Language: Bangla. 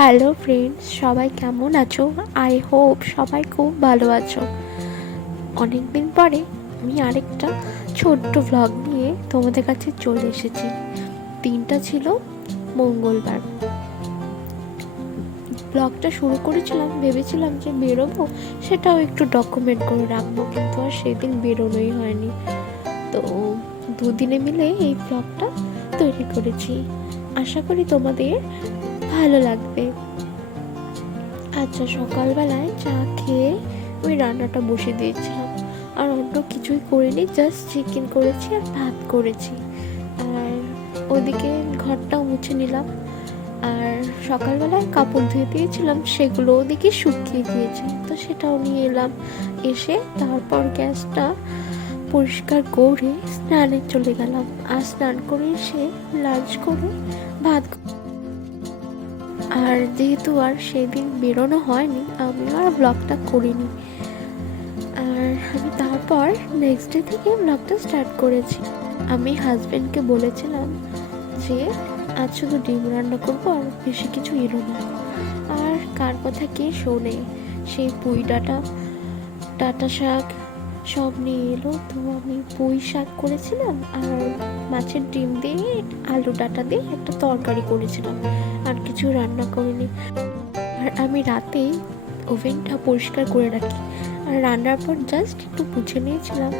হ্যালো ফ্রেন্ডস, সবাই কেমন আছো? আই হোপ সবাই খুব ভালো আছো। অনেকদিন পরে আমি আরেকটা ছোট্ট ভ্লগ নিয়ে তোমাদের কাছে চলে এসেছি। দিনটা ছিল মঙ্গলবার। ব্লগটা শুরু করেছিলাম, ভেবেছিলাম যে বেরোবো, সেটাও একটু ডকুমেন্ট করে রাখবো, কিন্তু আর সেদিন বেরোনোই হয়নি। তো দুদিনে মিলে এই ব্লগটা তৈরি করেছি। আশা করি তোমাদের ভালো লাগবে। আচ্ছা, সকালবেলায় চা খেয়ে ওই রান্নাটা বসে দিয়েছিলাম, আর অন্য কিছুই করিনি, জাস্ট চিকেন করেছি আর ভাত করেছি। আর ওদিকে ঘরটাও মুছে নিলাম। আর সকালবেলায় কাপড় ধুয়ে দিয়েছিলাম, সেগুলো ওদিকে শুকিয়ে গিয়েছে, তো সেটাও নিয়ে এলাম। এসে তারপর গ্যাসটা পরিষ্কার করে স্নানে চলে গেলাম। আর স্নান করে এসে লাঞ্চ করে ভাত। আর যেহেতু আর সেদিন বেরোনো হয়নি, আমি আর ব্লগটা করিনি। আর আমি তারপর নেক্সট ডে থেকে ব্লগটা স্টার্ট করেছি। আমি হাজব্যান্ডকে বলেছিলাম যে আজ শুধু ডিম রান্না করবো, আর বেশি কিছু এলো না। আর কার কথা কে শোনে, সেই পুঁই ডাঁটা শাক সব নিয়ে এলো। তো আমি পুঁই শাক করেছিলাম, আর মাছের ডিম দিয়ে আলু ডাঁটা দিয়ে একটা তরকারি করেছিলাম, আর কিছু রান্না করিনি। আর আমি রাতেই ওভেনটা পরিষ্কার করে রাখি, আর রান্নার পর জাস্ট একটু মুছে নিয়েছিলাম,